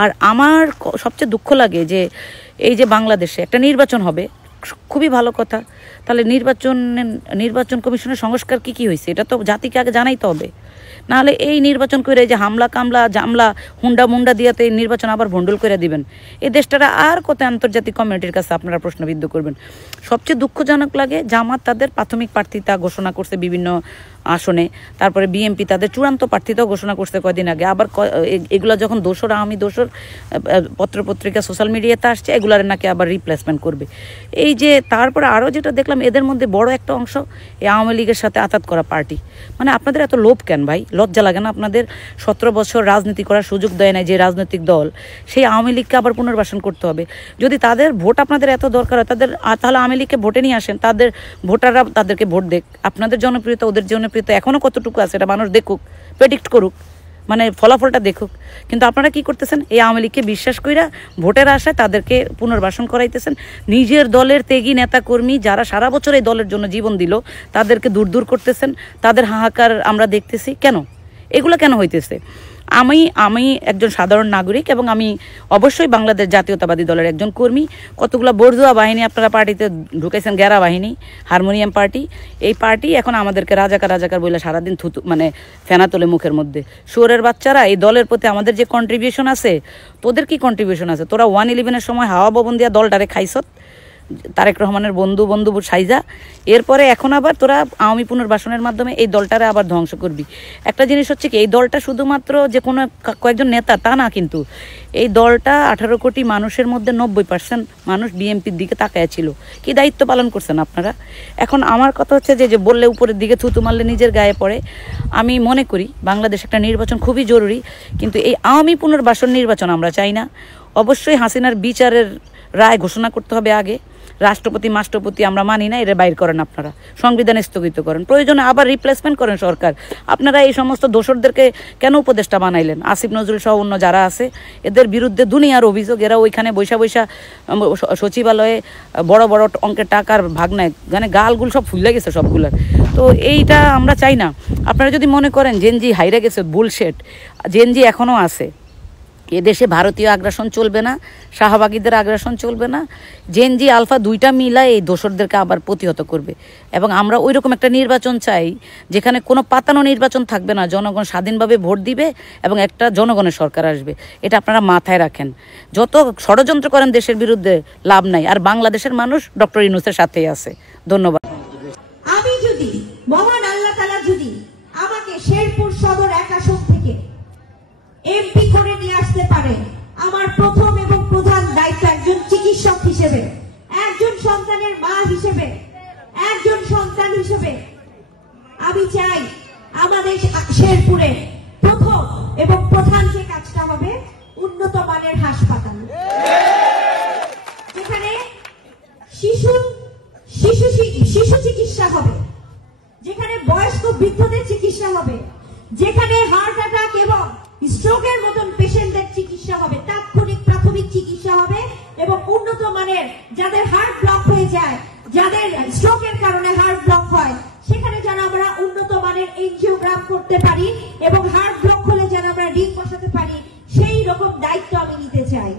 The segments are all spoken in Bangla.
আর আমার সবচেয়ে দুঃখ লাগে যে এই যে বাংলাদেশে একটা নির্বাচন হবে, খুবই ভালো কথা, তাহলে নির্বাচন কমিশনের সংস্কার কি হয়েছে এটা তো জাতিকে আগে জানাইতে হবে। নাহলে এই নির্বাচন করে এই যে হামলা কামলা জামলা হুন্ডা মুন্ডা দিয়াতে এই নির্বাচন আবার ভণ্ডুল করে দিবেন, এই দেশটারা আর কত আন্তর্জাতিক কমিউনিটির কাছে আপনারা প্রশ্নবিদ্ধ করবেন। সবচেয়ে দুঃখজনক লাগে জামাত তাদের প্রাথমিক প্রার্থিতা ঘোষণা করছে বিভিন্ন আসনে, তারপরে বিএনপি তাদের চূড়ান্ত প্রার্থিতাও ঘোষণা করছে কয়দিন আগে। আবার এগুলো যখন দোসর আওয়ামী দোসর পত্রপত্রিকা সোশ্যাল মিডিয়াতে আসছে, এগুলার নাকি আবার রিপ্লেসমেন্ট করবে। এই যে তারপরে আরও যেটা দেখলাম, এদের মধ্যে বড় একটা অংশ এই আওয়ামী লীগের সাথে আতাত করা পার্টি। মানে আপনাদের এত লোভ কেন ভাই? লজ্জা লাগে না আপনাদের? 17 বছর রাজনীতি করার সুযোগ দেয় নাই যে রাজনৈতিক দল, সেই আওয়ামী লীগকে আবার পুনর্বাসন করতে হবে। যদি তাদের ভোট আপনাদের এত দরকার হয় তাহলে আওয়ামী লীগকে ভোটে নিয়ে আসেন, তাদের ভোটাররা তাদেরকে ভোট দেখ। আপনাদের জনপ্রিয়তা ওদের জনপ্রিয়তা এখনও কতটুকু আছে এটা মানুষ দেখুক, প্রেডিক্ট করুক, মানে ফলাফলটা দেখুক। কিন্তু আপনারা কি করতেছেন? এই আওয়ামী লীগকে বিশ্বাস কইরা ভোটের আশায় তাদেরকে পুনর্বাসন করাইতেছেন। নিজের দলের ত্যাগী নেতা কর্মী যারা সারা বছর এই দলের জন্য জীবন দিল তাদেরকে দূর করতেছেন, তাদের হাহাকার আমরা দেখতেছি। কেন এগুলো কেন হইতেছে? আমি একজন সাধারণ নাগরিক এবং আমি অবশ্যই বাংলাদেশ জাতীয়তাবাদী দলের একজন কর্মী। কতগুলো বর্জুয়া বাহিনী আপনারা পার্টিতে ঢুকেছেন, গ্যারা বাহিনী, হারমোনিয়াম পার্টি। এই পার্টি এখন আমাদেরকে রাজাকার বলে সারাদিন মানে ফেনা তোলে মুখের মধ্যে। শুয়োরের বাচ্চারা, এই দলের প্রতি আমাদের যে কন্ট্রিবিউশন আছে, তোদের কি কন্ট্রিবিউশন আছে? তোরা 111-এর সময় হাওয়া ভবন দিয়া দলটারে খাইছত, তারেক রহমানের বন্ধু সাইজা। এরপরে এখন আবার তোরা আওয়ামী পুনর্বাসনের মাধ্যমে এই দলটারে আবার ধ্বংস করবি। একটা জিনিস হচ্ছে কি, এই দলটা শুধুমাত্র যে কোনো কয়েকজন নেতা তা না, কিন্তু এই দলটা 18 কোটি মানুষের মধ্যে 90% মানুষ বিএনপির দিকে তাকায় ছিল। কি দায়িত্ব পালন করছেন আপনারা? এখন আমার কথা হচ্ছে যে বললে উপরের দিকে থুতু মারলে নিজের গায়ে পড়ে। আমি মনে করি বাংলাদেশ একটা নির্বাচন খুবই জরুরি, কিন্তু এই আওয়ামী পুনর্বাসন নির্বাচন আমরা চাই না। অবশ্যই হাসিনার বিচারের রায় ঘোষণা করতে হবে আগে। রাষ্ট্রপতি আমরা মানি না, এরা বাইর করেন আপনারা, সংবিধান স্থগিত করেন, প্রয়োজনে আবার রিপ্লেসমেন্ট করেন সরকার। আপনারা এই সমস্ত দোসরদেরকে কেন উপদেষ্টা বানাইলেন? আসিফ নজরুল সহ অন্য যারা আছে, এদের বিরুদ্ধে দুনিয়ার অভিযোগ। এরা ওইখানে বৈশা সচিবালয়ে বড় অঙ্কের টাকার ভাগ নেয়, মানে গালগুল সব ফুলে গেছে সবগুলার। তো এইটা আমরা চাই না। আপনারা যদি মনে করেন জেনজি হাইরে গেছে, বুলশেট, জেনজি এখনও আছে। এদেশে ভারতীয় আগ্রাসন চলবে না, শাহবাগীদের আগ্রাসন চলবে না। জেনজি আলফা দুইটা মিলা এই দোসরদেরকে আবার প্রতিহত করবে। এবং আমরা ওই রকম একটা নির্বাচন চাই যেখানে কোনো পাতানো নির্বাচন থাকবে না, জনগণ স্বাধীনভাবে ভোট দিবে এবং একটা জনগণের সরকার আসবে। এটা আপনারা মাথায় রাখেন। যত ষড়যন্ত্র করেন দেশের বিরুদ্ধে লাভ নাই। আর বাংলাদেশের মানুষ ডক্টর ইউনূসের সাথেই আছে। ধন্যবাদ। আমি যদি মহান আল্লাহ তাআলা যদি আমাকে শেরপুর সদর 1 আসন থেকে এমপি করে নিয়ে আসতে পারে, আমার প্রথম এবং প্রধান দায়িত্ব একজন চিকিৎসক হিসেবে, একজন সন্তানের মা হিসেবে, একজন সন্তান হিসেবে আমি চাই আমাদের শেরপুরে প্রথম এবং প্রধান যে কাজটা হবে উন্নত মানের হাসপাতাল, যেখানে শিশু চিকিৎসা হবে, যেখানে বয়স্ক বৃদ্ধদের চিকিৎসা হবে, যেখানে হার্ট অ্যাটাক এবং স্ট্রোকের মতন পেশেন্টদের চিকিৎসা হবে, তাৎক্ষণিক প্রাথমিক চিকিৎসা হবে এবং উন্নত মানের যাদের হার্ট ব্লক হয়ে যায়, যাদের স্ট্রোকের কারণে হার্ট ব্লক হয়, সেখানে যেন আমরা উন্নত মানের এনজিওগ্রাম করতে পারি এবং হার্ট ব্লক হলে যেন আমরা রিং বসাতে পারি, সেই রকম দায়িত্ব আমি নিতে চাই।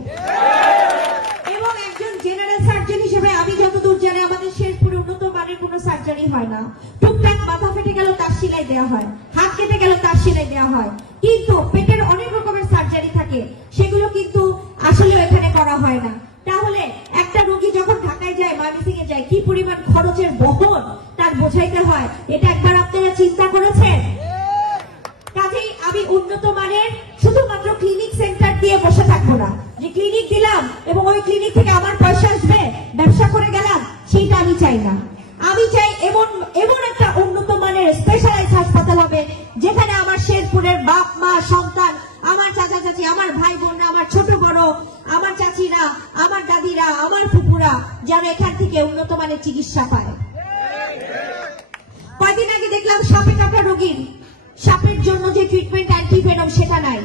এবং একজন জেনারেল সার্জন হিসেবে আমি যতদূর জানি আমাদের শেরপুরে উন্নত মানের কোনো সার্জারি হয় না। টুকটাক মাথা ফেটে গেল তার সেলাই দেওয়া হয়, হাত কেটে গেল তার সেলাই দেওয়া হয়, কিন্তু পেটের অনেক রকমের সার্জারি থাকে, সেগুলো কিন্তু আসলে এখানে করা হয় না। তাহলে একটা রোগী যখন ঢাকায় যায়, ময়মনসিংহে যায়, কি পরিমাণ খরচের বহন তার বোঝাইতে হয়, এটা একবার আপনারা চিন্তা করেছেন? কাজেই আমি উন্নত মানের শুধুমাত্র ক্লিনিক সেন্টার দিয়ে বসে থাকবো না, যে ক্লিনিক দিলাম এবং ওই ক্লিনিক থেকে আমার পয়সা আসবে, ব্যবসা করে গেলাম, সেইটা আমি চাই না। আমি চাই এমন একটা উন্নত মানের স্পেশালাইজ হাসপাতাল হবে যেখানে আমার শেরপুরের বাপ মা সন্তান, আমার চাচা চাচি, আমার ভাই বোনরা, আমার ছোট বড়, আমার চাচিরা, আমার দাদিরা, আমার ফুপুরা যেন এখান থেকে উন্নত মানের চিকিৎসা পায়। কয়েকদিন আগে দেখলাম সাপে কাটা রোগীর সাপের জন্য যে ট্রিটমেন্ট অ্যান্টিভেনম সেটা নাই।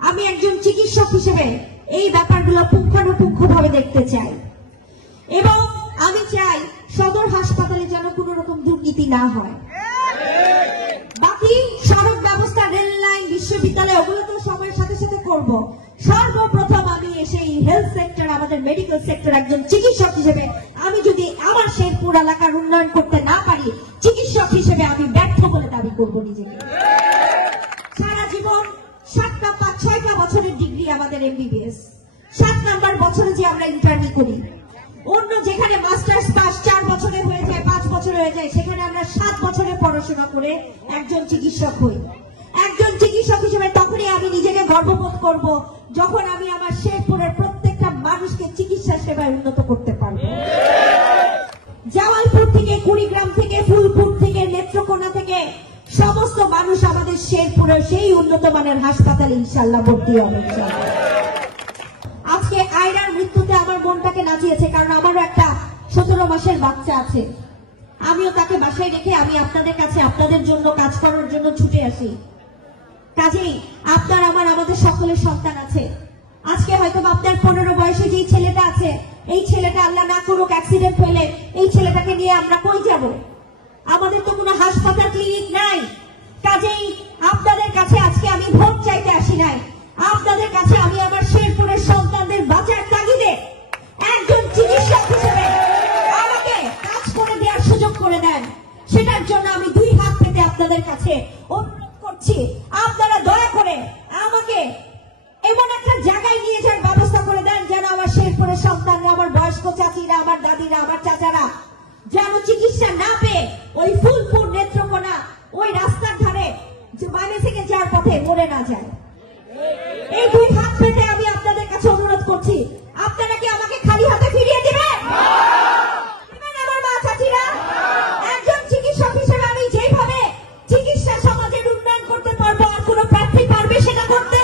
আমি একজন চিকিৎসক হিসেবে এই ব্যাপারগুলো পুঙ্খানুপুঙ্খভাবে দেখতে চাই এবং আমি চাই সদর হাসপাতালে যেন কোনো রকম দুর্নীতি না হয়। বাকি সড়ক ব্যবস্থা, রেল লাইন, বিশ্ববিদ্যালয়, ওগুলো তো সময়ের সাথে সাথে করব। সর্বপ্রথম আমি সেই হেলথ সেক্টর, আমাদের মেডিকেল সেক্টর, একজন চিকিৎসক হিসেবে আমি যদি আমার শেরপুর এলাকার উন্নয়ন করতে না পারি, চিকিৎসক হিসেবে আমি ব্যর্থ বলে দাবি করবো নিজেকে। সারা জীবন 7টা 6টা বছরের ডিগ্রি আমাদের MBBS, 7 নাম্বার বছরে যে আমরা ইন্টার্নি করি, অন্য যেখানে মাস্টার্স পাস 4 বছরে হয়ে যায়, 5 বছরে হয়ে যায়, সেখানে আমরা 7 বছরে পড়াশোনা করে একজন চিকিৎসক হই। একজন চিকিৎসক হিসেবে তখনই আমি নিজেকে গর্ববোধ করব যখন আমি আমার শেরপুরের প্রত্যেকটা মানুষকে চিকিৎসা সেবায় উন্নত করতে পারবো। জামালপুর থেকে, কুড়িগ্রাম থেকে, ফুলপুর থেকে, নেত্রকোনা থেকে সমস্ত মানুষ আমাদের শেরপুরের সেই উন্নত মানের হাসপাতালে ইনশাআল্লাহ ভর্তি হবে। আজকে আয়রার মৃত্যুতে আমার মনটাকে নাচিয়েছে, কারণ আমারও একটা 17 মাসের বাচ্চা আছে। আমিও তাকে বাসায় রেখে আমি আপনাদের কাছে আপনাদের জন্য কাজ করার জন্য ছুটে আসি। কাজেই আপনার আমাদের সকলের সন্তান আছে। আজকে হয়তো আপনার 15 বয়সে যেই ছেলেটা আছে, এই ছেলেটা আল্লাহ না করুক অ্যাক্সিডেন্ট হলে এই ছেলেটাকে নিয়ে আমরা কই যাব? আমাদের তো কোনো হাসপাতাল ক্লিনিক নাই। কাজেই আপনাদের কাছে আজকে আমি ভোট চাইতে আসি নাই, আপনাদের কাছে আমি আমার শেরপুরের সন্তানদের বাঁচার তাগিদে একজন চিকিৎসক হিসেবে আমাকে কাজ করে দেওয়ার সুযোগ করে দেন। সেটার জন্য আমি 2 হাত পেতে আপনাদের কাছে অনুরোধ করছি, আপনারা দয়া করে আমাকে এমন একটা জায়গায় নিয়ে যাওয়ার ব্যবস্থা করে দেন যেন আমার শেরপুরের সন্তানরা, আমার বয়স্ক চাচিরা, আমার দাদিরা, আমার চাচারা যেন চিকিৎসা না পেয়ে ওই ফুলপুর, নেত্রকোনা ওই রাস্তার ধারে বাইরে থেকে যাওয়ার পথে মরে না যায়। এই 2 হাত পেতে আমি আপনাদের কাছে অনুরোধ করছি, আপনারা কি আমাকে খালি হাতে ফিরিয়ে দিবেন? আমার মা চাচিরা, একজন চিকিৎসক হিসেবে আমি যেভাবে চিকিৎসা সমাজের উন্নয়ন করতে পারবো আর কোন প্রার্থী পারবে সেটা করতে?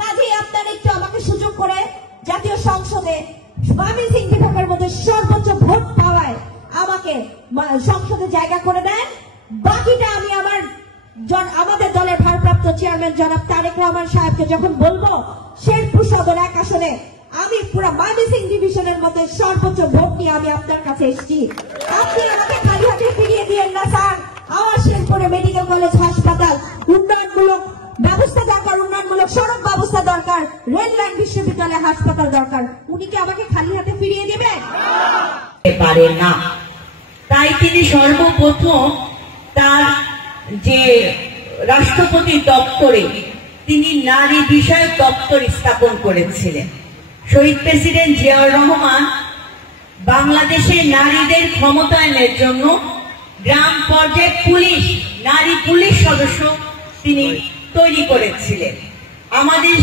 কাজেই আপনারা একটু আমাকে সুযোগ করে জাতীয় সংসদে ময়মনসিংহ বিভাগের মধ্যে সর্বোচ্চ ভোট পাওয়ায় আমাকে সংসদে জায়গা করে দেন। বাকিটা আমি আমাদের দলের ভারপ্রাপ্ত চেয়ারম্যান জনাব তারেক রহমান সাহেবকে যখন বলবো, শেরপুর সদর 1 আসনে আমি পুরো ময়মনসিংহ ডিভিশনের মধ্যে সর্বোচ্চ ভোট নিয়ে আমি আপনার কাছে এসেছি। আপনি আমাকে খালি হাতে ফিরিয়ে দিয়েন না স্যার। আমার শেরপুরে মেডিকেল কলেজ, হাসপাতাল, উন্নয়নমূলক ব্যবস্থা দরকার, উন্নয়নমূলক সড়ক ব্যবস্থা দরকার, রেল লাইন, বিশ্ববিদ্যালয়, হাসপাতাল দরকার। উনি কি আমাকে খালি হাতে ফিরিয়ে দেবেন? পারে না। তাই তিনি সর্বপ্রথম তার যে রাষ্ট্রপতি দপ্তরে তিনি নারী বিষয়ক দপ্তর স্থাপন করেছিলেন। শহীদ প্রেসিডেন্ট জিয়াউর রহমান বাংলাদেশে নারীদের ক্ষমতায়নের জন্য গ্রাম পর্যায়ে নারী পুলিশ সদস্য তিনি তৈরি করেছিলেন। আমাদের